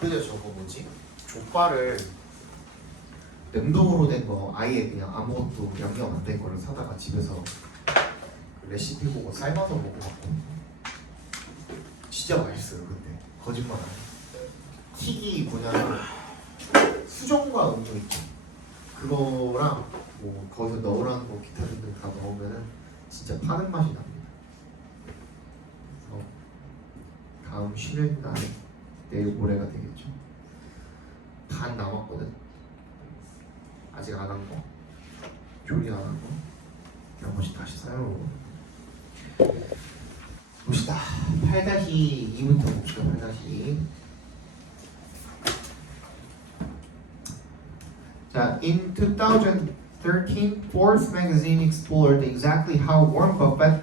근데 저거 뭐지? 족발을 냉동으로 된 거 아예 그냥 아무것도 양념 안 된 거를 사다가 집에서 그 레시피 보고 삶아서 먹어봤고 진짜 맛있어요. 근데 거짓말 안 해. 킥이 뭐냐면 수정과 음료 있죠. 그거랑 뭐 거기서 넣으라는 거 기타 등등 다 넣으면은 진짜 파는 맛이 납니다. 그래서 다음 쉬는 날 내일 모레가 되겠죠. 반 남았거든. 아직 안 한 거, 조리 안 한 거, 한 번씩 다시 사용해 봅시다. 8-2부터 봅시다. 8-2. 자, in 2013, Forbes magazine explored exactly how Warren Buffett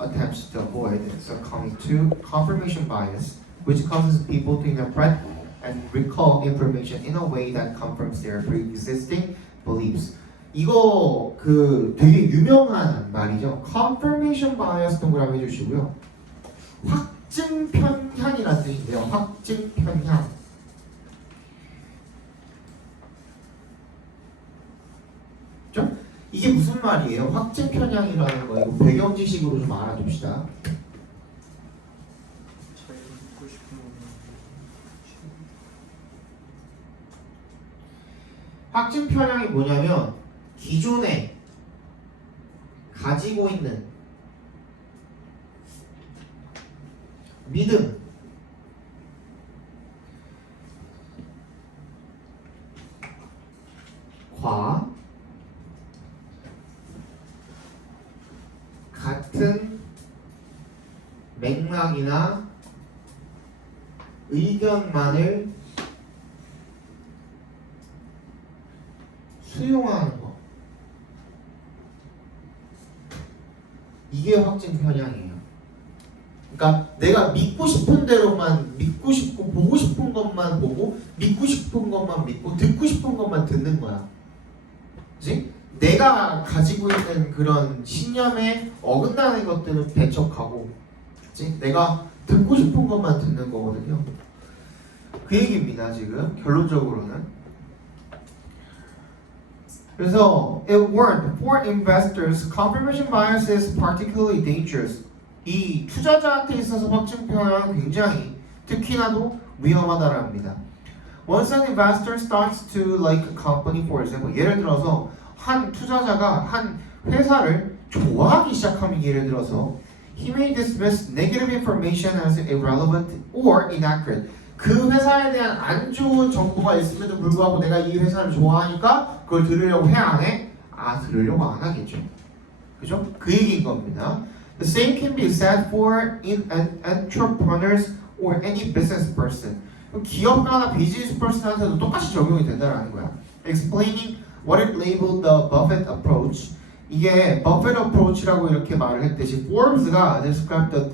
attempts to avoid succumbing to confirmation bias, which causes people to interpret and recall information in a way that confirms their pre-existing beliefs. 이거 그 되게 유명한 말이죠. confirmation bias 동그라미 해주시고요. 확증 편향이라는 뜻인데요. 확증 편향. 그렇죠? 이게 무슨 말이에요? 확증 편향이라는 거 이거 배경 지식으로 좀 알아둡시다. 확증 편향이 뭐냐면 기존에 가지고 있는 믿음과 같은 맥락이나 의견만을 수용하는 거. 이게 확증 편향이에요. 그러니까 내가 믿고 싶은 대로만 믿고 싶고 보고 싶은 것만 보고 믿고 싶은 것만 믿고 듣고 싶은 것만 듣는 거야. 그치? 내가 가지고 있는 그런 신념에 어긋나는 것들은 배척하고, 그치? 내가 듣고 싶은 것만 듣는 거거든요. 그 얘기입니다. 지금 결론적으로는. 그래서 it warned for investors, confirmation bias is particularly dangerous. 이 투자자한테 있어서 확증 편향은 굉장히 특히나도 위험하다랍니다. Once an investor starts to like a company, for example, 예를 들어서 한 투자자가 한 회사를 좋아하기 시작하면 예를 들어서 he may dismiss negative information as irrelevant or inaccurate. 그 회사에 대한 안 좋은 정보가 있음에도 불구하고 내가 이 회사를 좋아하니까 그걸 들으려고 해 안 해? 아, 들으려고 안 하겠죠. 그죠? 그 얘기인 겁니다. The same can be said for entrepreneurs or any business person. 기업가나 비즈니스 퍼슨한테도 똑같이 적용이 된다는 거야. Explaining what it labeled the Buffett approach. 이게 Buffett approach라고 이렇게 말을 했듯이 Forbes가 described the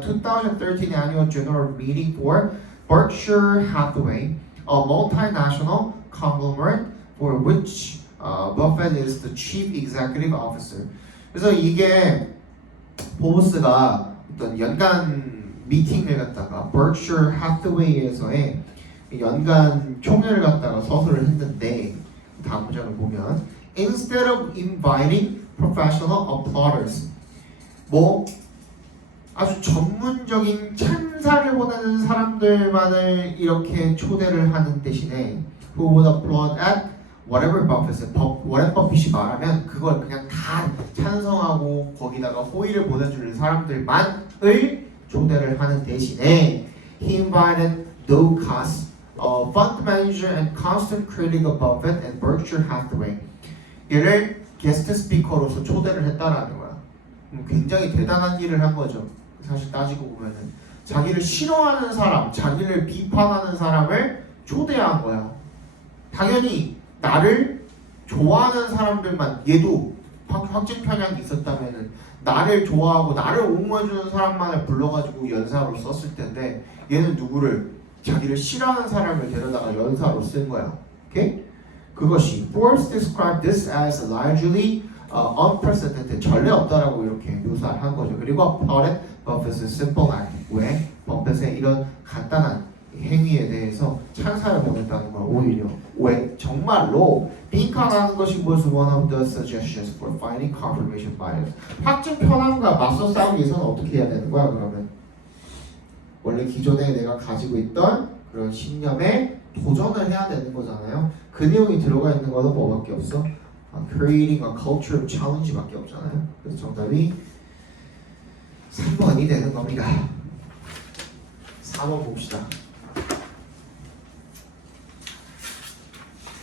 2013 annual general meeting for Berkshire Hathaway, a multinational conglomerate for which Buffett is the chief executive officer. 그래서 이게 포브스가 어떤 연간 미팅을 갖다가 Berkshire Hathaway에서의 연간 총회를 갖다가 서술을 했는데 다음 문장을 보면 Instead of inviting professional applauders, 뭐 아주 전문적인 찬사를 보내는 사람들만을 이렇게 초대를 하는 대신에 who would applaud at whatever Buffett, 워렌 버핏이 말하면 그걸 그냥 다 찬성하고 거기다가 호의를 보내주는 사람들만을 초대를 하는 대신에 he invited Doug Kass, a fund manager and constant critic of Buffett and Berkshire Hathaway. 얘를 게스트 스피커로서 초대를 했다라는 거야. 굉장히 대단한 일을 한 거죠. 사실 따지고 보면은 자기를 싫어하는 사람, 자기를 비판하는 사람을 초대한 거야. 당연히 나를 좋아하는 사람들만, 얘도 확증 편향이 있었다면은 나를 좋아하고 나를 옹호해주는 사람만을 불러가지고 연사로 썼을 텐데 얘는 누구를? 자기를 싫어하는 사람을 데려다가 연사로 쓴 거야. 오케이? 그것이 Forbes described this as largely unprecedented, 전례 없다라고 이렇게 묘사를 한 거죠. 그리고 applauded Buffett's simple act. 왜? 버핏의 이런 간단한 행위에 대해서 찬사를 보냈다는 걸 오히려 왜 정말로 빈칸하는 것이 was one of the suggestions for fighting confirmation bias. 확증 편향과 맞서 싸우기 위해서는 어떻게 해야 되는 거야 그러면? 원래 기존에 내가 가지고 있던 그런 신념에 도전을 해야 되는 거잖아요. 그 내용이 들어가 있는 거는 뭐밖에 없어? Creating a culture of challenge밖에 없잖아요. 그래서 정답이 3번이 되는 겁니다. 4번 봅시다.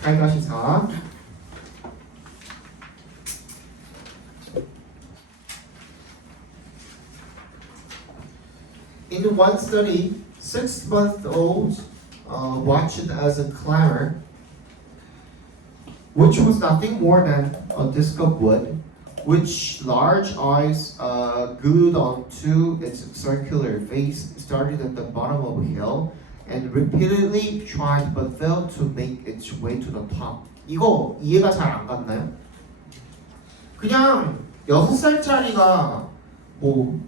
8-4 In one study, 6-month-olds watched as a climber, which was nothing more than a disc of wood, which large eyes glued onto its circular face, started at the bottom of a hill and repeatedly tried but failed to make its way to the top. 이거 이해가 잘 안 갔나요? 그냥 6살짜리가 뭐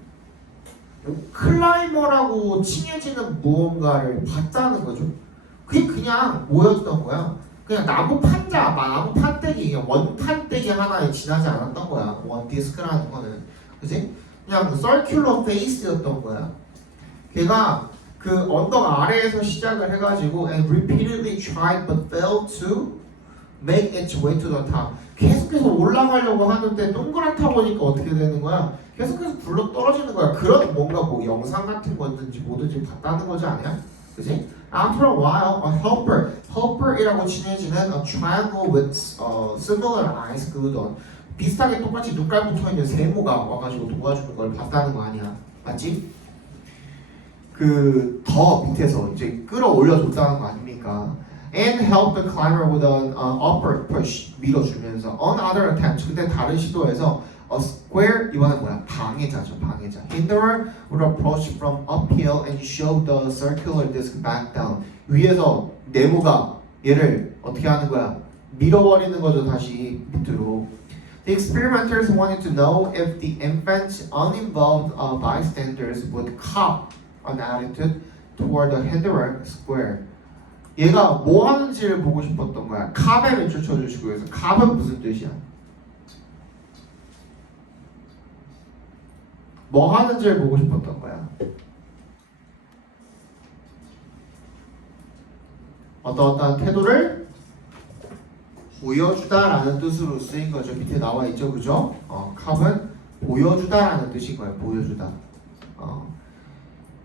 클라이머라고 칭해지는 무언가를 봤다는 거죠. 그게 그냥 뭐였던 거야? 그냥 나무 판때기, 원판때기 하나에 지나지 않았던 거야. 원 디스크라는 거는, 그지? 그냥 서큘러 페이스였던 거야. 걔가 그 언덕 아래에서 시작을 해가지고 and repeatedly tried but failed to make its way to the top. 계속해서 올라가려고 하는데 동그랗다 보니까 어떻게 되는 거야? 계속해서 굴러 떨어지는 거야. 그런 뭔가 뭐 영상 같은 거든지 뭐든지 봤다는 거지 아니야? 그지? After a while, a helper이라고 친해지는 a triangle with similar eyes glued on. 비슷하게 똑같이 눈깔 붙어있는 세모가 와가지고 도와주는 걸 봤다는 거 아니야? 맞지? 그 더 밑에서 이제 끌어올려줬다는 거 아닙니까? And help the climber with an upward push, 밀어주면서 on other attempts, 근데 다른 시도에서 a square, 이거는 뭐야? 방해자죠, 방해자. Hinderer would approach from uphill and shove the circular disc back down. 위에서 네모가 얘를 어떻게 하는 거야? 밀어버리는 거죠, 다시 밑으로. The experimenters wanted to know if the infant's uninvolved bystanders would cop an attitude toward the hinderer square. 얘가 뭐 하는지를 보고 싶었던 거야. 캅에 밑줄 쳐주시고, 그래서 캅은 무슨 뜻이야? 뭐 하는지를 보고 싶었던 거야. 어떠한 태도를 보여주다라는 뜻으로 쓰인 거죠. 밑에 나와 있죠, 그죠? 캅은 보여주다라는 뜻인 거예요. 보여주다.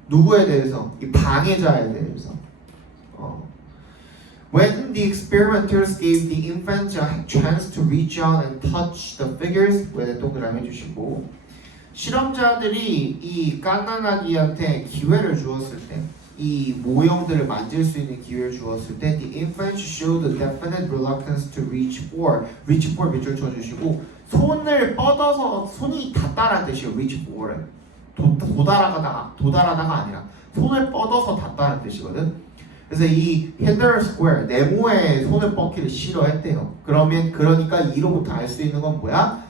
누구에 대해서? 이 방해자에 대해서. When the experimenters gave the infant a chance to reach out and touch the figures, 왜 동그라미 해주시고, 실험자들이 이 갓난아기한테 기회를 주었을 때, 이 모형들을 만질 수 있는 기회를 주었을 때, the infant showed a definite reluctance to reach for 밑줄 쳐주시고, 손을 뻗어서 손이 닿다라는 뜻이에요. reach for 도달하다가 아니라 손을 뻗어서 닿다는 뜻이거든. 그래서 이 hinderer square 네모에 손을 뻗기를 싫어했대요. 그러니까 이로부터 알 수 있는 건 뭐야?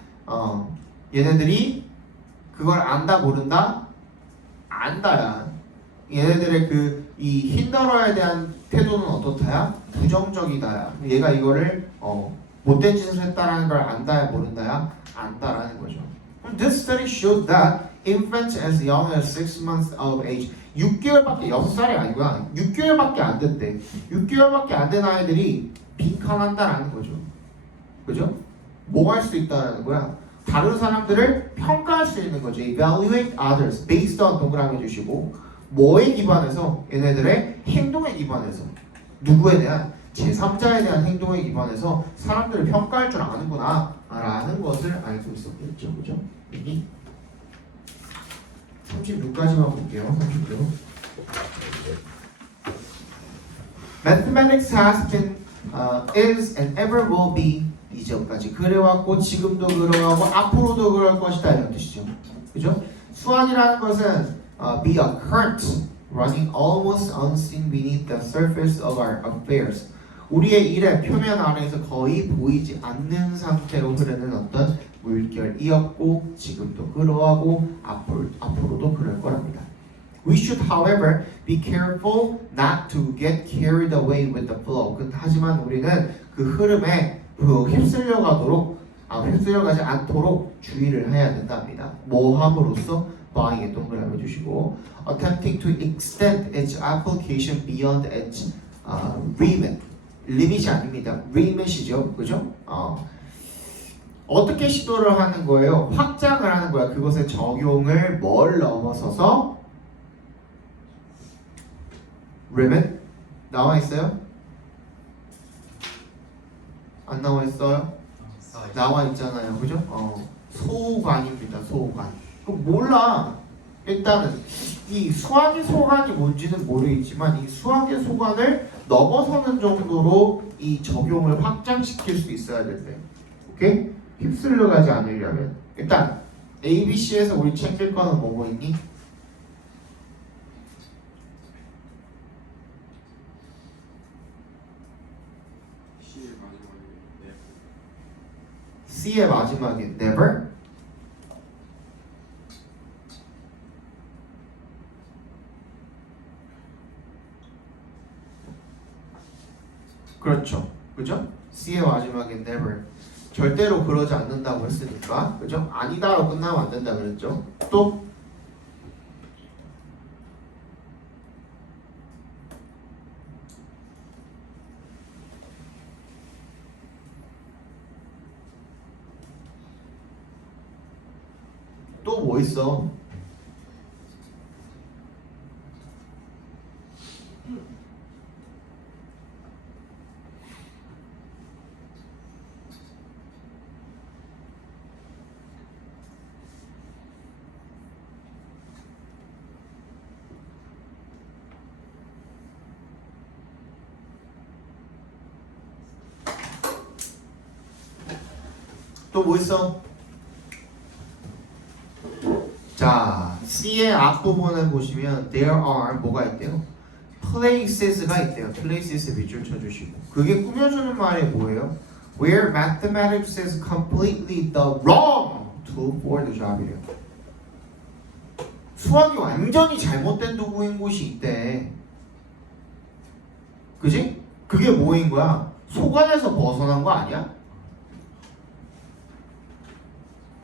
얘네들이 그걸 안다 모른다? 안다야. 얘네들의 그 이 힌더러에 대한 태도는 어떻다야? 부정적이다야. 얘가 이거를 못된 짓을 했다라는 걸 안다야 모른다야? 안다라는 거죠. This study showed that infants as young as 6 months of age, 6개월밖에 6살이 아니고요. 6개월밖에 안 됐대. 6개월밖에 안 된 아이들이 빈칸한다라는 거죠. 그죠? 뭐 할 수 있다라는 거야? 다른 사람들을 평가할 수 있는 거죠. Evaluate others based on 동그라미 주시고, 뭐에 기반해서? 얘네들의 행동에 기반해서. 누구에 대한? 제3자에 대한 행동에 기반해서 사람들을 평가할 줄 아는구나 라는 것을 알고 있었겠죠. 그죠? 36까지만 볼게요. 36. Mathematics has been, is and ever will be 이제까지 그래왔고 지금도 그러하고 앞으로도 그럴 것이다 이런 뜻이죠. 그죠? 수학이라는 것은 be a current running almost unseen beneath the surface of our affairs. 우리의 일의 표면 아래에서 거의 보이지 않는 상태로 흐르는 어떤 물결이었고 지금도 그러하고 앞으로도 그럴 거랍니다. We should, however, be careful not to get carried away with the flow. 하지만 우리는 그 흐름에 휩쓸려가지 않도록 주의를 해야 된답니다. 뭐 함으로써? by에 동그라미 주시고 attempting to extend its application beyond its remit. 리밋이 아닙니다. remit이죠. 그죠? 어떻게 시도를 하는 거예요? 확장을 하는 거야. 그것의 적용을 뭘 넘어서서? remit? 나와 있어요? 안 나와 있어요? 나와 있잖아요. 그죠? 소관입니다. 소관. 그럼 몰라. 일단은 이 수학의 소관이 뭔지는 모르겠지만 이 수학의 소관을 넘어서는 정도로 이 적용을 확장시킬 수 있어야 된대. 오케이? 휩쓸려 가지 않으려면 일단 ABC에서 우리 챙길 거는 뭐뭐 있니? C의 마지막에 never. 그렇죠. 그죠? C의 마지막에 never. 절대로 그러지 않는다고 했으니까. 그죠? 아니다로 끝나면 안 된다 그랬죠. 또 또 뭐 있어? 또 뭐 있어? 자, C의 앞부분을 보시면 there are 뭐가 있대요? places가 있대요. places에 밑줄 쳐주시고 그게 꾸며주는 말이 뭐예요? Where mathematics is completely the wrong tool for the job이래요. 수학이 완전히 잘못된 도구인 곳이 있대. 그지? 그게 뭐인 거야? 소관에서 벗어난 거 아니야?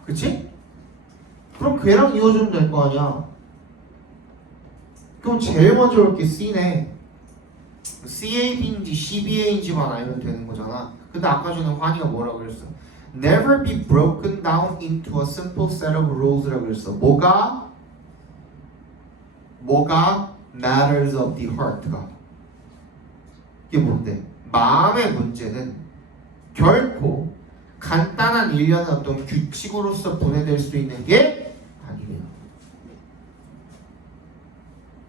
그치? 그럼 걔랑 이어주면 될 거 아니야. 그럼 제일 먼저 올 게 C네. CAB인지 CBA인지만 알면 되는 거잖아. 근데 아까 전에 환희가 뭐라고 그랬어? Never be broken down into a simple set of rules라고 그랬어. 뭐가 matters of the heart가. 이게 뭔데? 마음의 문제는 결코 간단한 일련의 어떤 규칙으로서 분해될 수 있는 게 아니래요.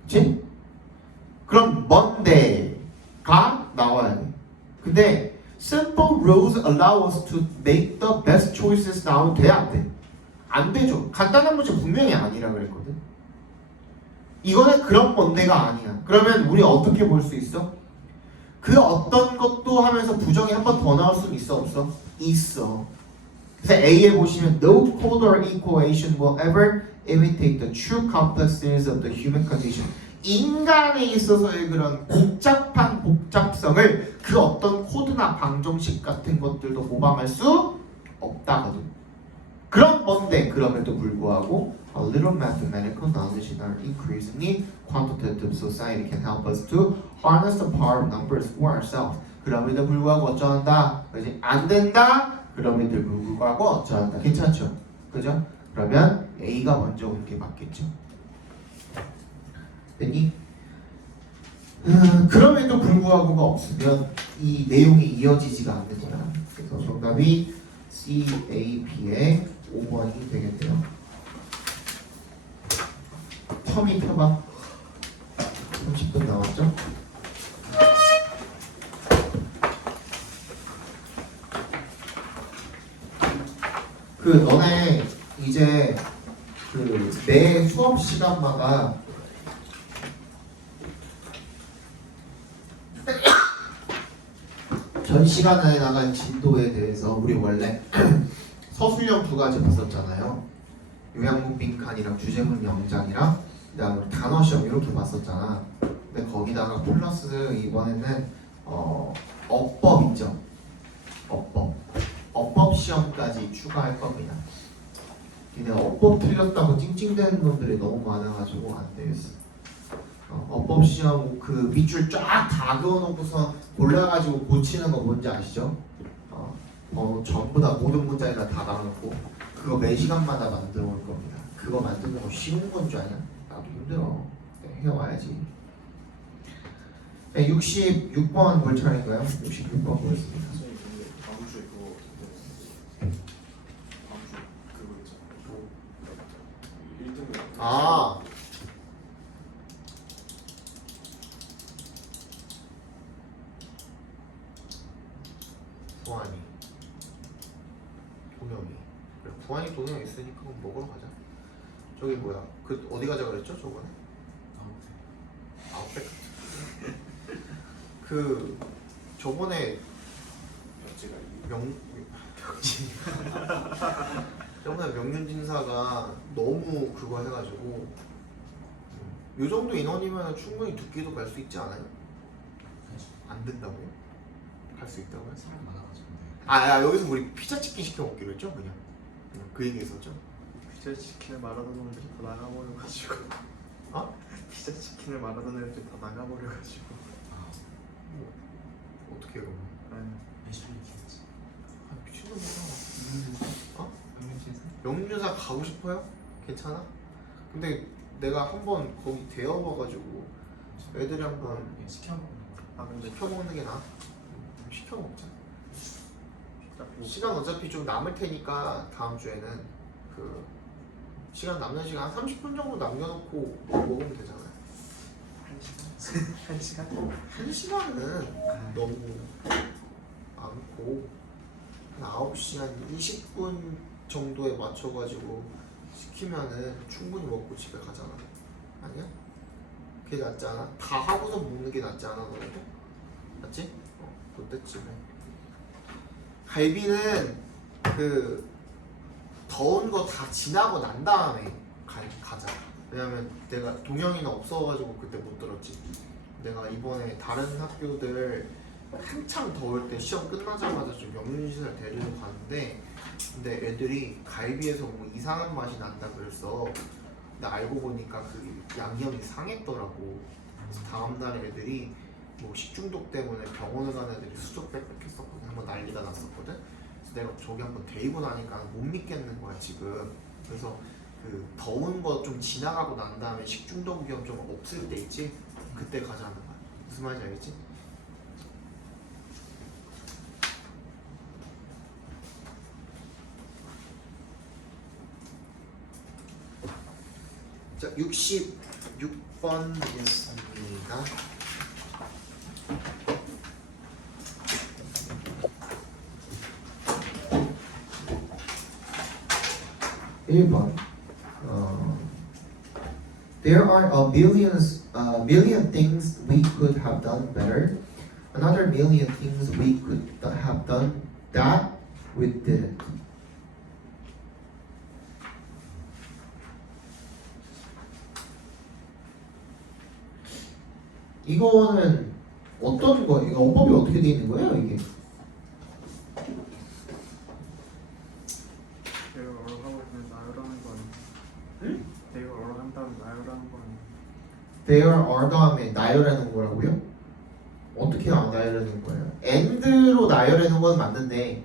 그치? 그럼 뭔데가 나와야 돼. 근데 simple rules allow us to make the best choices 나오면 돼? 안 돼? 안 되죠. 간단한 문제 분명히 아니라 그랬거든. 이거는 그런 뭔데가 아니야. 그러면 우리 어떻게 볼 수 있어? 그 어떤 것도 하면서 부정이 한 번 더 나올 수는 있어? 없어? 있어. 그래서 A에 보시면 no code or equation will ever imitate the true complexities of the human condition. 인간에 있어서의 그런 복잡한 복잡성을 그 어떤 코드나 방정식 같은 것들도 모방할 수 없다거든. 그런 건데 그럼에도 불구하고 a little mathematical knowledge in our increasingly quantitative society can help us to harness the power of numbers for ourselves. 그럼에도 불구하고 어쩌한다? 그지? 안 된다? 그럼에도 불구하고 어쩌한다? 괜찮죠? 그죠? 그러면 A가 먼저 오는 게 맞겠죠? 됐니? 그럼에도 불구하고가 없으면 이 내용이 이어지지가 않는 거야. 그래서 정답이 CAP의 5번이 되겠네요. 텀이 펴봐. 30분 나왔죠? 너네 이제 매 수업 시간마다 전 시간에 나간 진도에 대해서 우리 원래 서술형 2가지 봤었잖아요. 요양문 빈칸이랑 주제문 영장이랑 그다음에 단어 시험 이렇게 봤었잖아. 근데 거기다가 플러스 이번에는 어법 있죠. 어법 시험까지 추가할 겁니다. 근데 어법 틀렸다고 찡찡대는 놈들이 너무 많아가지고 안 되겠어. 어법 시험 그 밑줄 쫙 다 그어놓고서 골라가지고 고치는 거 뭔지 아시죠? 전부 다 모든 문장에다 다 달아놓고 그거 매 시간마다 만들어 올 겁니다. 그거 만드는 거 쉬운 건 줄 아냐? 나도 힘들어. 네, 해와야지. 네, 66번 볼 차례인가요? 66번 보겠습니다. 선생님 근데 다음 주에 그거 다음 주 그거 있잖아. 1등급. 아 동환이 동영이 그래 동환이 동영 있으니까 그럼 먹으러 가자. 저기 뭐야 그 어디 가자 그랬죠 저번에? 아웃백 그 저번에 제가 저번에 명륜진사가 너무 그거 해가지고 요 정도 인원이면 충분히 두 끼도 갈 수 있지 않아요? 안 된다고요? 갈 수 있다고요? 사람 많아가지고. 아 여기서 우리 피자 치킨 시켜 먹기로 했죠 그냥 그 얘기 했었죠? 피자 치킨을 말하던 놈들이 다 나가버려가지고. 어? 피자 치킨을 말하던 애들이 다 나가버려가지고. 어떻게 해요 그러면? 애슐리 키즈. 아 미친놈이야. 명륜진사 가고 싶어요? 괜찮아? 근데 내가 한번 거기 데워봐가지고 애들이 한번 시켜 먹는 거. 근데 시켜 먹는 게 나아. 시켜 먹자. 어차피 시간 어차피 좀 남을 테니까 다음 주에는 그 시간 남는 시간 한 30분 정도 남겨놓고 먹으면 되잖아요. 1시간? 1시간은 너무 많고 한 9시 한 20분 정도에 맞춰가지고 시키면은 충분히 먹고 집에 가잖아. 아니야? 그게 낫지 않아? 다 하고서 먹는 게 낫지 않아 너네도? 맞지? 그때쯤에 갈비는 그 더운 거 다 지나고 난 다음에 가자. 왜냐면 내가 동영이는 없어가지고 그때 못 들었지. 내가 이번에 다른 학교들 한참 더울 때 시험 끝나자마자 좀 명륜시설 데리러 갔는데 근데 애들이 갈비에서 뭐 이상한 맛이 난다 그랬어. 근데 알고 보니까 그 양념이 상했더라고. 그래서 다음날 애들이 뭐 식중독 때문에 병원을 간 애들이 수족 빽빽했었거든. 한번 난리가 났었거든. 그래서 내가 저기 한번 데리고 나니까 못 믿겠는 거야 지금. 그래서 그 더운 거 좀 지나가고 난 다음에 식중독 위험 좀 없을 때 있지? 그때 가자는 거야. 무슨 말인지 알겠지? 자, 66번 보겠습니다. 1번. There are million things we could have done better. Another million things we could have done that we didn't. 이거는 어떤 거? 이거 어법이 어떻게 돼 있는 거예요, 이게? 내가 얼어가고 있으면 나열하는 거 아니야? 응? 내가 얼어간 다음에 나열하는 거 아니야? There are 다음에 나열하는 거라고요? 어떻게 나열하는 거예요? and로 나열하는 건 맞는데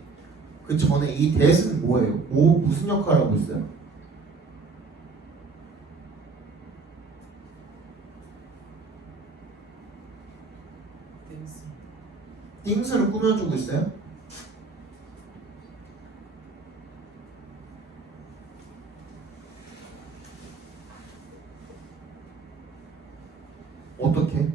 그 전에 이 that은 뭐예요? 무슨 역할을 하고 있어요? things를 꾸며주고 있어요? 어떻게?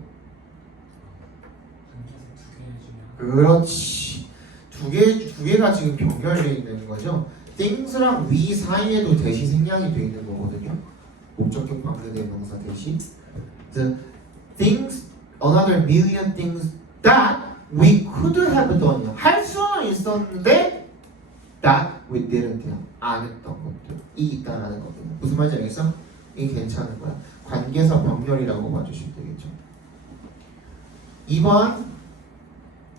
그렇지. 두 개가 지금 병렬되어 있는 거죠. things랑 we 사이에도 대시 생략이 되어 있는 거거든요. 목적격 관계대명사 대시. The things, another million things that we could have done. 할 수는 있었는데 that we didn't. 안 했던 것들이 있다라는 겁니다. 무슨 말인지 알겠어? 이게 괜찮은 거야. 관계사 병렬이라고 봐주시면 되겠죠. 2번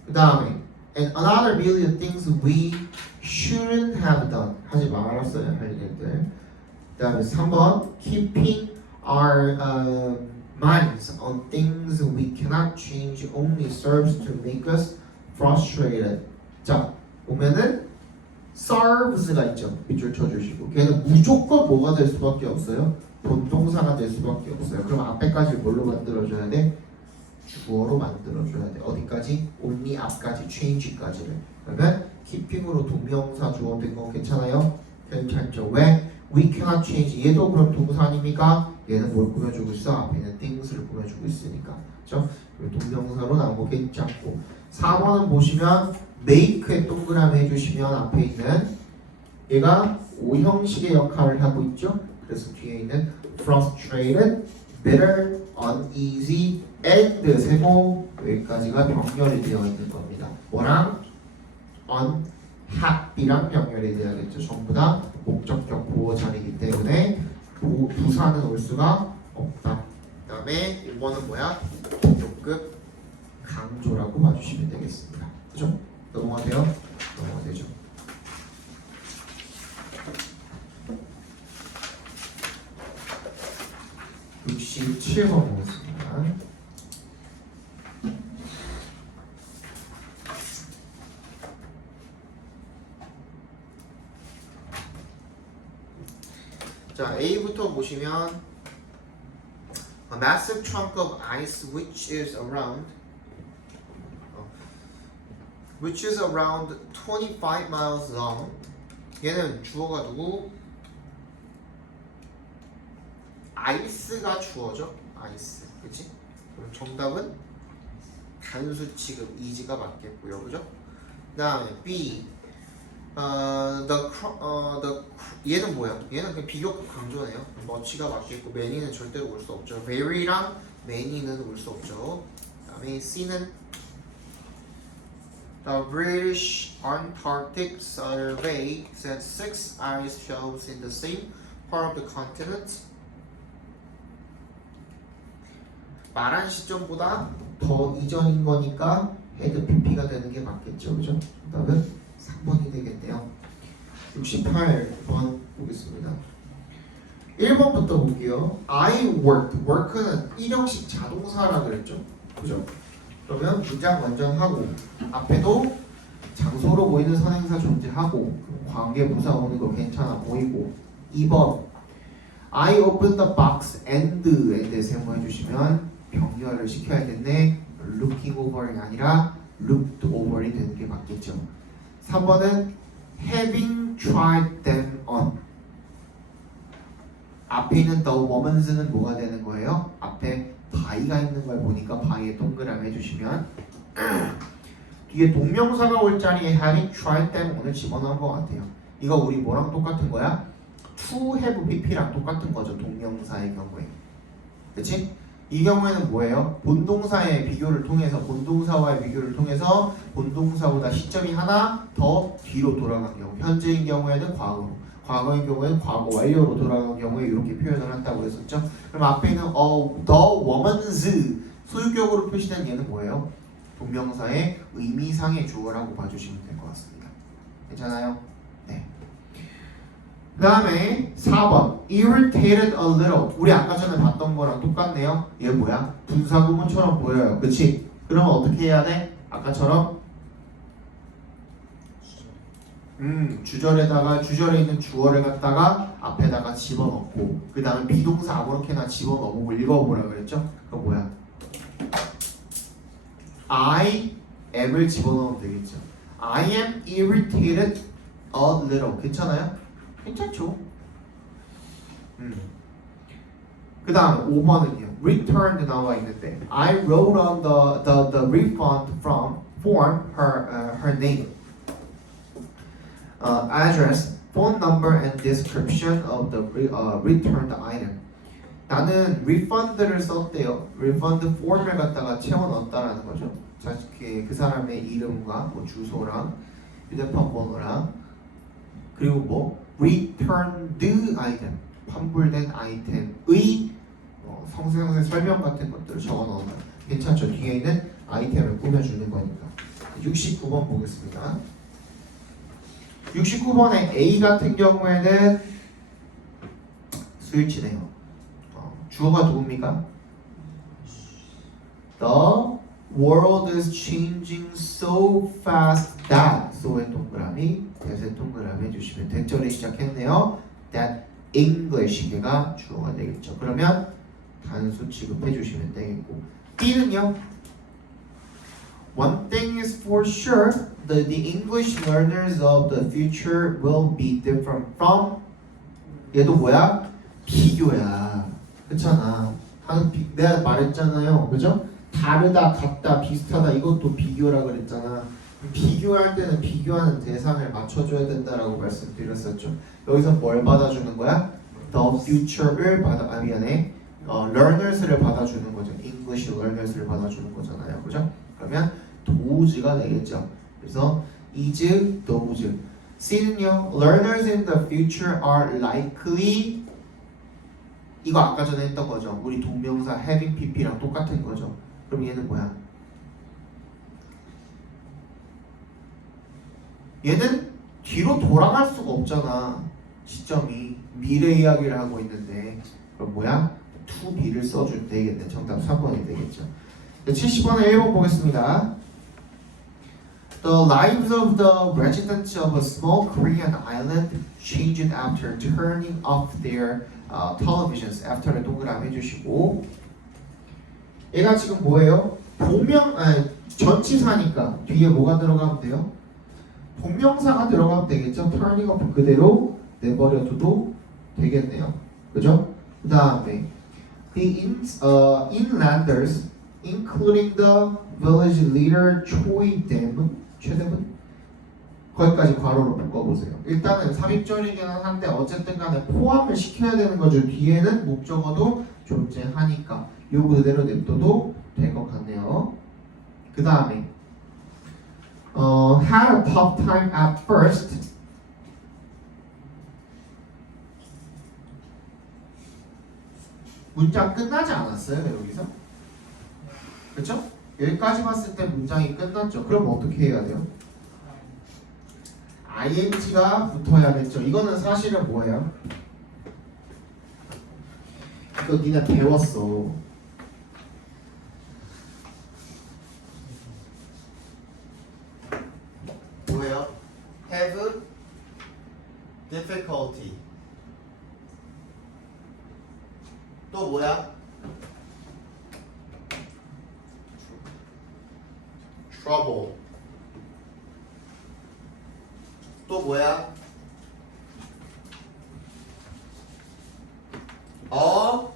그 다음에 and another million things we shouldn't have done 하지 말았어야 할 일들. 그 다음에 3번 keeping our minds on things we cannot change only serves to make us frustrated. 자 보면은 serves가 있죠. 밑줄 쳐주시고 걔는 무조건 뭐가 될 수밖에 없어요? 본동사가 될 수밖에 없어요. 그럼 앞에까지 뭘로 만들어줘야 돼? 주어로 만들어줘야 돼. 어디까지? only 앞까지, change까지를. 그러면 keeping으로 동명사 주어 된 건 괜찮아요? 괜찮죠. 왜? we cannot change. 얘도 그럼 동사 아닙니까? 얘는 뭘 꾸며주고 있어? 앞에 있는 things를 꾸며주고 있으니까. 그렇죠? 동명사로 나온 거 괜찮고. 4번은 보시면 make에 동그라미 해주시면 앞에 있는 얘가 오형식의 역할을 하고 있죠. 그래서 뒤에 있는 frustrated, bitter, uneasy, and 세모 여기까지가 병렬이 되어 있는 겁니다. 뭐랑? unhappy랑 병렬이 되어야겠죠. 전부 다 목적격 보호 자리이기 때문에 부사는 올 수가 없다. 그 다음에 1번은 뭐야? 목적급 강조라고 봐주시면 되겠습니다. 그죠? 넘어가세요? 넘어가 되죠. (67번) 보겠습니다. 자, A부터 보시면 a massive chunk of ice which is around 25 miles long. 얘는 주어가 누구? 아이스가 주어죠. 아이스. 그치? 그럼 정답은 단수 취급 이지가 맞겠고요. 그죠? 그 다음에 B 얘는 뭐야? 얘는 그냥 비교급 강조네요. much가 맞겠고 many는 절대로 올 수 없죠. very랑 many는 올 수 없죠. 그 다음에 C는 The British Antarctic Survey said 6 ice shelves in the same part of the continent. 말한 시점보다 더 이전인 거니까 헤드 PP가 되는 게 맞겠죠. 그죠? 정답은 3번이 되겠네요. 68번 보겠습니다. 1번부터 볼게요. I worked. work는 일형식 자동사라 그랬죠. 그죠? 그러면 문장 완전하고 앞에도 장소로 보이는 선행사 존재하고 관계 부사 오는 거 괜찮아 보이고 2번 I opened the box and 세모해 주시면 병렬을 시켜야겠네. looking over이 아니라 looked over이 되는 게 맞겠죠. 3번은 having tried them on. 앞에 있는 the woman's는 뭐가 되는 거예요? 앞에 by가 있는 걸 보니까 by에 동그라미 해주시면 뒤에 동명사가 올 자리에 having tried them on을 집어넣은 것 같아요. 이거 우리 뭐랑 똑같은 거야? to have pp랑 똑같은 거죠. 동명사의 경우에. 그치? 이 경우에는 뭐예요? 본동사의 비교를 통해서 본동사와의 비교를 통해서 본동사보다 시점이 하나 더 뒤로 돌아간 경우 현재인 경우에는 과거로 과거인 경우에는 과거 완료로 돌아간 경우에 이렇게 표현을 한다고 했었죠. 그럼 앞에 있는 the woman's 소유격으로 표시된 얘는 뭐예요? 동명사의 의미상의 주어라고 봐주시면 될 것 같습니다. 괜찮아요? 네. 그 다음에 4번 irritated a little. 우리 아까 전에 봤던 거랑 똑같네요. 얘 뭐야? 분사구문처럼 보여요. 그치? 그러면 어떻게 해야 돼? 아까처럼 주절에 있는 주어를 갖다가 앞에다가 집어넣고 그 다음에 비동사 아무렇게나 집어넣고 읽어보라 그랬죠? 그거 뭐야? I am을 집어넣으면 되겠죠. I am irritated a little. 괜찮아요? 괜찮죠? 그 다음 5번은요. returned 나와 있는데 I wrote on the refund form her name, address, phone number, and description of the returned item. 나는 refund를 썼대요. refund form을 갖다가 채워 넣었다라는 거죠. 자, 그 사람의 이름과 뭐 주소랑 휴대폰 번호랑 그리고 뭐 returned item 환불된 아이템의 성세형세 설명 같은 것들을 적어 넣으면 괜찮죠. 뒤에 있는 아이템을 꾸며주는 거니까. 69번 보겠습니다. 69번에 A 같은 경우에는 수일치네요. 주어가 누굽니까? The world is changing so fast that so의 동그라미, that의 동그라미 해주시면 대절이 시작했네요. That English 걔가 주어가 되겠죠. 그러면 단수 취급해 주시면 되겠고 B는요. One thing is for sure, the English learners of the future will be different from 얘도 뭐야? 비교야. 그렇잖아. 내가 말했잖아요. 그죠? 다르다, 같다, 비슷하다 이것도 비교라 그랬잖아. 비교할 때는 비교하는 대상을 맞춰줘야 된다라고 말씀드렸었죠. 여기서 뭘 받아주는 거야? The future를 learners를 받아주는 거죠. English learners를 받아주는 거잖아요. 그죠? 그러면 does가 되겠죠. 그래서 is, those. C는요. Learners in the future are likely 이거 아까 전에 했던 거죠. 우리 동명사 having pp랑 똑같은 거죠. 그럼 얘는 뭐야? 얘는 뒤로 돌아갈 수가 없잖아. 시점이 미래 이야기를 하고 있는데 그럼 뭐야? to be를 써주면 되겠네. 정답 3번이 되겠죠. 70번에 1번 보겠습니다. The lives of the residents of a small Korean island changed after turning off their televisions. after를 동그라미 해주시고 얘가 지금 뭐예요? 전치사니까 뒤에 뭐가 들어가면 돼요? 동명사가 들어가면 되겠죠? turning off 그대로 내버려둬도 되겠네요. 그죠? 그 다음에 the inlanders including the village leader Choi Dam 최대분? 거기까지 괄호로 묶어보세요. 일단은 삽입절이기는 한데 어쨌든 간에 포함을 시켜야 되는 거죠. 뒤에는 목적어도 존재하니까 요 그대로 냅둬도 될 것 같네요. 그 다음에 had a tough time at first. 문장 끝나지 않았어요 여기서? 그렇죠? 여기까지 봤을 때 문장이 끝났죠. 그럼 어떻게 해야 돼요? ing가 붙어야겠죠. 이거는 사실은 뭐예요? 이거 니네 배웠어. 뭐예요? have difficulty. 또 뭐야? trouble. 또 뭐야? a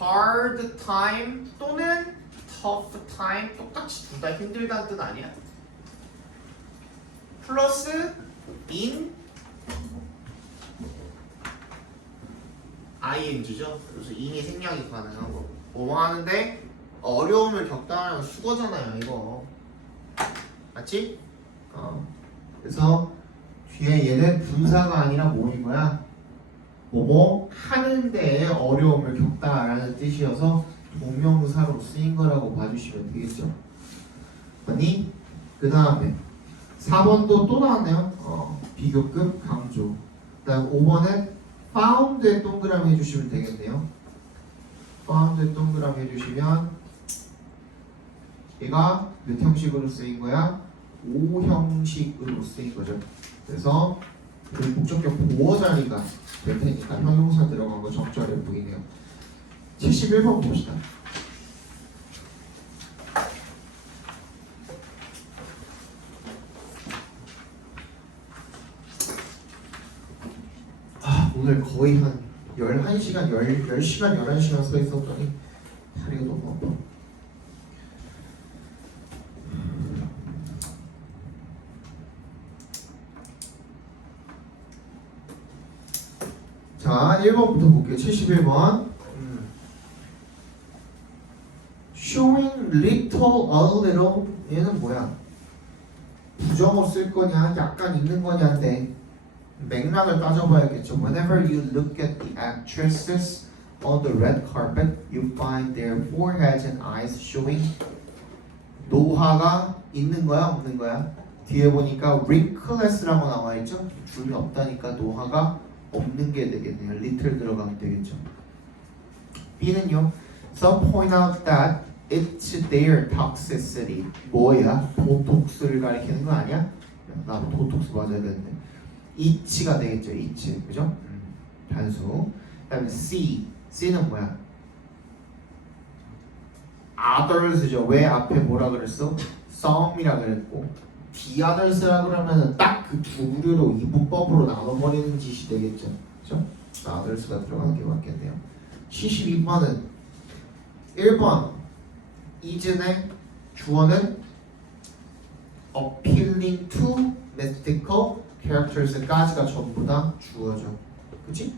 hard time 또는 tough time 똑같이 둘 다 힘들다는 뜻 아니야? 플러스 in ing죠. 그래서 in이 생략이 가능한 거고 뭐 하는데 어려움을 겪다는 수거잖아요 이거 맞지? 그래서 뒤에 얘는 분사가 아니라 뭐인 거야? 뭐뭐 하는데 어려움을 겪다라는 뜻이어서 동명사로 쓰인 거라고 봐주시면 되겠죠. 아니 그 다음에 4번도 또 나왔네요. 비교급 강조. 그 다음 5번은 found에 동그라미 해주시면 되겠네요. found에 동그라미 해주시면 얘가 몇 형식으로 쓰인 거야? 5형식으로 쓰인 거죠. 그래서 그 목적격 보어 자리가 될 테니까 형용사 들어간 거 적절해 보이네요. 71번 봅시다. 오늘 거의 한 11시간, 10시간, 11시간 서 있었더니 다리가 너무 아파. 자, 1번부터 볼게요. 71번. Showing little, a little. 얘는 뭐야? 부정어 쓸 거냐, 약간 있는 거냐인데 맥락을 따져봐야겠죠. Whenever you look at the actresses on the red carpet, you find their foreheads and eyes showing. 노화가 있는 거야, 없는 거야? 뒤에 보니까 wrinkless라고 나와 있죠. 줄이 없다니까 노화가 없는 게 되겠네요. little 들어가면 되겠죠. B는요. Some point out that it's their toxicity. 뭐야? 보톡스를 가리키는 거 아니야? 나도 보톡스 맞아야 되는데. it가 되겠죠. it. 그죠? 단수. 그다음에 C는 뭐야? others죠. 왜 앞에 뭐라 그랬어? some이라 그랬고 the others라 그러면은 딱 그 두 부류로 이분법으로 나눠버리는 짓이 되겠죠. 그죠? others가 들어가는 게 맞겠네요. 72번은 1번 isn의 주어는 appealing to mystical characters까지가 전부 다 주어죠. 그치?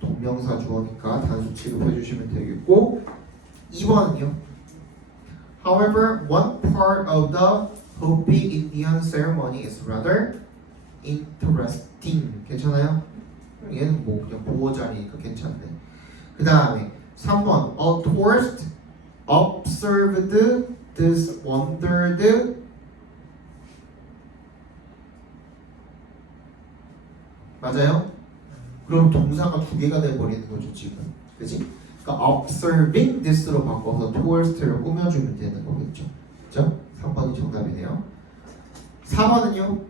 동명사 주어니까 단수 취급해 주시면 되겠고 2번은요. However, one part of the Hopi Indian ceremony is rather interesting. 괜찮아요? 얘는 뭐 그냥 보호자니까 괜찮네. 그 다음에 3번 A tourist observed this wondered 맞아요? 그럼 동사가 두 개가 돼버리는 거죠 지금. 그치? 그러니까 observing this로 바꿔서 tourist를 꾸며주면 되는 거겠죠. 그죠? 3번이 정답이네요. 4번은요.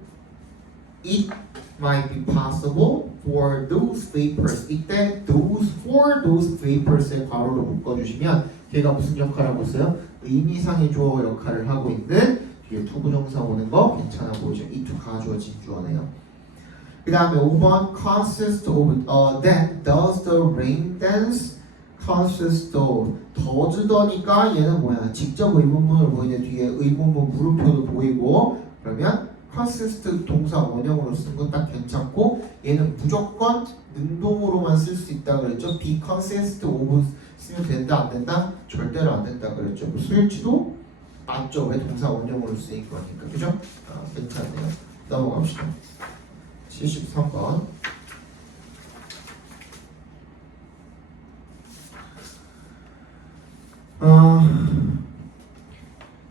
It might be possible for those vapors. 이때 for those vapors에 괄호로 묶어주시면 걔가 무슨 역할을 하고 있어요? 의미상의 주어 역할을 하고 있는 뒤에 투부정사 오는 거 괜찮아 보이죠? it 가주어진 주어네요. 그 다음에 5번 consist of then does the rain dance consist of does더니까 얘는 뭐야? 직접 의문문을 보이네. 뒤에 의문문 물음표도 보이고 그러면 consist 동사 원형으로 쓴 건 딱 괜찮고 얘는 무조건 능동으로만 쓸 수 있다 그랬죠. be consist of 쓰면 된다 안 된다? 절대로 안 된다 그랬죠. 뭐 수일치도 맞죠. 왜 동사 원형으로 쓰인 거니까 그죠? 괜찮네요. 넘어갑시다. 73번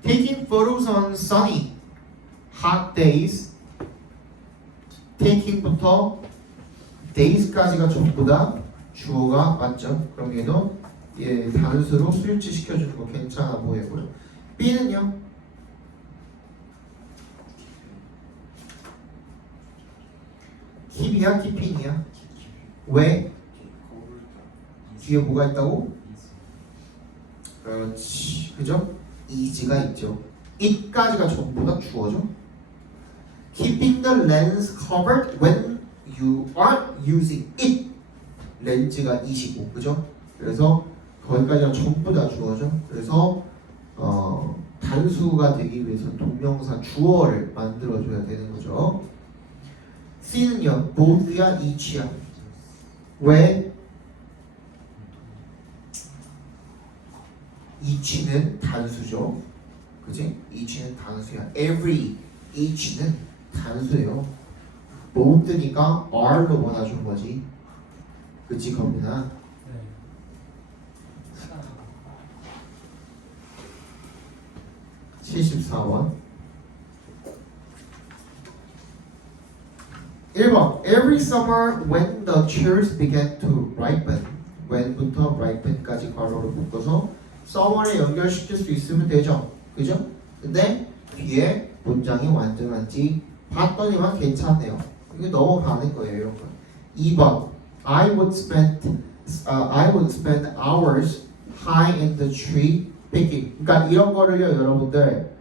Taking photos on sunny, hot days. taking부터 days까지가 전부 다 주어가 맞죠? 그럼 얘도 예, 단수로 수일치 시켜주는 거 괜찮아 보이고요. B는요? keep이야? keeping이야? 왜? 뒤에 뭐가 있다고? 그렇지, 그죠? is가 있죠. it까지가 전부 다 주어죠. Keeping the lens covered when you are using it. 렌즈가 it이고, 그죠? 그래서 거기까지가 전부 다 주어죠. 그래서 단수가 되기 위해서 동명사 주어를 만들어줘야 되는 거죠. C는요, both야, each야. 왜? each는 단수죠. 그지? each는 단수야. every, each는 단수예요. both니까 are로 원해준 거지. 그치, 겁니다. 74번 1번 Every summer when the cherries began to ripen when부터 ripen까지 괄호로 묶어서 summer에 연결시킬 수 있으면 되죠. 그죠? 근데 뒤에 문장이 완전한지 봤더니만 괜찮네요. 이거 넘어가는 거예요. 이런 거. 2번 I would spend hours high in the tree picking. 그러니까 이런 거를요, 여러분들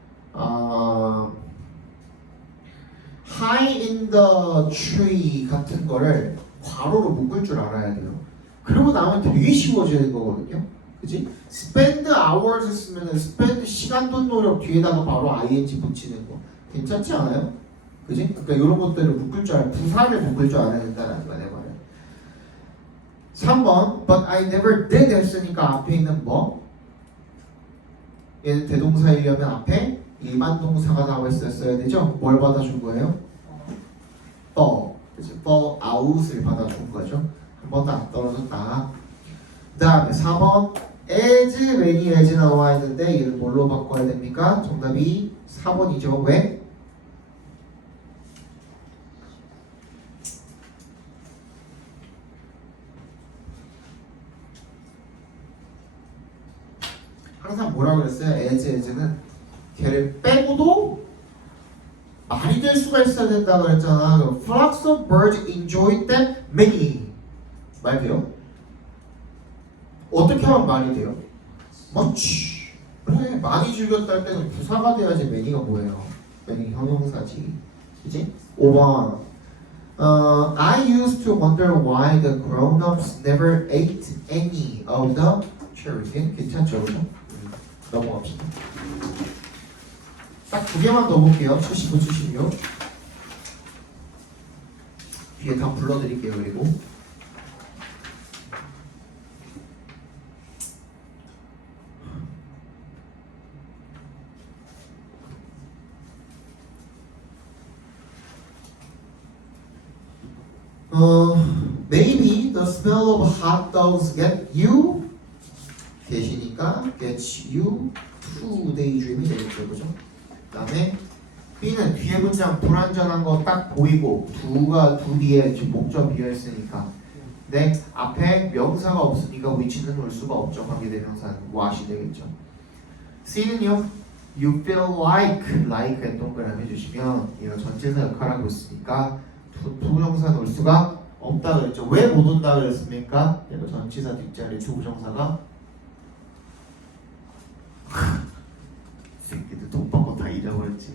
high in the tree 같은 거를 괄호로 묶을 줄 알아야 돼요. 그러고 나면 되게 쉬워지는 거거든요. 그치? spend hours 쓰면은 spend 시간 돈 노력 뒤에다가 바로 ing 붙이는 거 괜찮지 않아요? 그치? 그러니까 이런 것들을 묶을 줄 알아요. 부사를 묶을 줄 알아야 된다는 거야, 내 말은. 3번 but I never did 했으니까 앞에 있는 뭐? 얘는 대동사이려면 앞에 일반 동사가 나와 있었어야 되죠? 뭘 받아준 거예요? 그치? fall out을 받아준 거죠. 한 번 다 떨어졌다. 그 다음에 4번 as, many, as 나와 있는데 얘를 뭘로 바꿔야 됩니까? 정답이 4번이죠. 왜? 항상 뭐라 그랬어요? as는 걔를 빼고도 말이 될 수가 있어야 된다 그랬잖아. Flocks of birds enjoyed them many. 말 돼요? 어떻게 하면 말이 돼요? much. 그래, 많이 즐겼다 할 때는 부사가 돼야지 many가 뭐예요? many 형용사지. 그지? 5번 I used to wonder why the grown-ups never ate any of the cherries. 괜찮죠? 그죠? 넘어갑시다. 딱 두 개만 더 볼게요. 75, 76. 뒤에 다 불러드릴게요. 그리고 maybe the smell of hot dogs get you 계시니까 gets you to daydream이 되겠죠, 그죠? 그다음에 B는 뒤에 문장 불완전한 거 딱 보이고 두 뒤에 지금 목적 비어 있으니까 근데 앞에 명사가 없으니까 which는 올 수가 없죠. 관계대명사는 what이 되겠죠. C는요 you feel like에 동그라미 해주시면 얘가 전체사 역할하고 있으니까 부정사는 올 수가 없다 그랬죠. 왜 못 온다 그랬습니까? 얘가 전치사 뒷자리 부정사가 새끼들 돈 받고 다 잃어버렸지.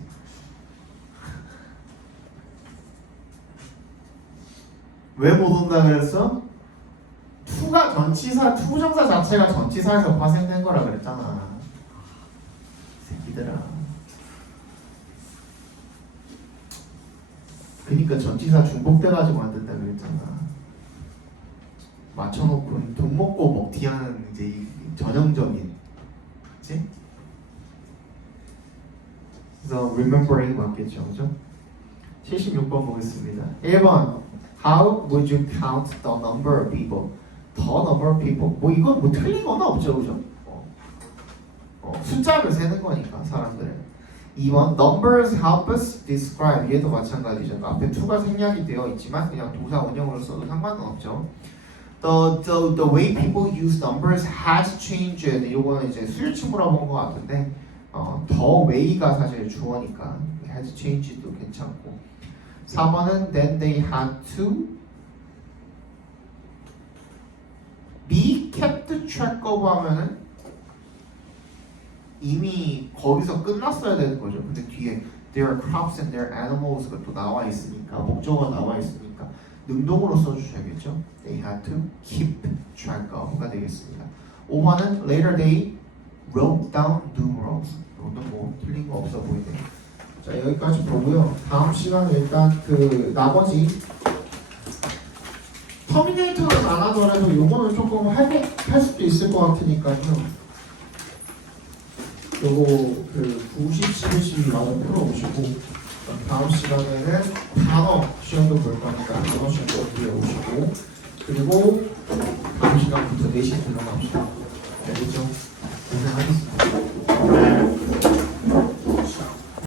왜 못 온다 그랬어? 투가 전치사, 투정사 자체가 전치사에서 파생된 거라 그랬잖아. 새끼들아. 그니까 전치사 중복돼가지고 만든다 그랬잖아. 맞춰놓고 돈 먹고 먹튀하는 이제 이 전형적인, 그치? 그래서 remembering 맞겠죠, 그죠? 76번 보겠습니다. 1번 How would you count the number of people? The number of people. 뭐 이건 뭐 틀린 건 없죠, 그죠? 숫자를 세는 거니까 사람들은. 2번 Numbers help us describe. 얘도 마찬가지죠. 앞에 to가 생략이 되어 있지만 그냥 동사 원형으로 써도 상관은 없죠. The way people use numbers has changed. 이거는 이제 수일치 물어본 것 같은데 the way가 사실 주어니까 has changed도 괜찮고. 4번은 then they had to be kept track of 하면은 이미 거기서 끝났어야 되는 거죠. 근데 뒤에 their crops and their animals가 또 나와 있으니까 목적어가 나와 있으니까 능동으로 써주셔야겠죠. They had to keep track of가 되겠습니다. 5번은 later they wrote down numerals. 이것도 뭐 틀린 거 없어 보이네요. 자 여기까지 보고요. 다음 시간에 일단 그 나머지 터미네이터는 안 하더라도 요거는 조금 할 수도 있을 것 같으니까요. 요거 그 90, 11, 마저 풀어오시고 다음 시간에는 단어 시험도 볼 거니까 단어 시험도 어떻게 오시고 그리고 다음 시간부터 4시 들어갑시다. 알겠죠? 고생하셨습니다.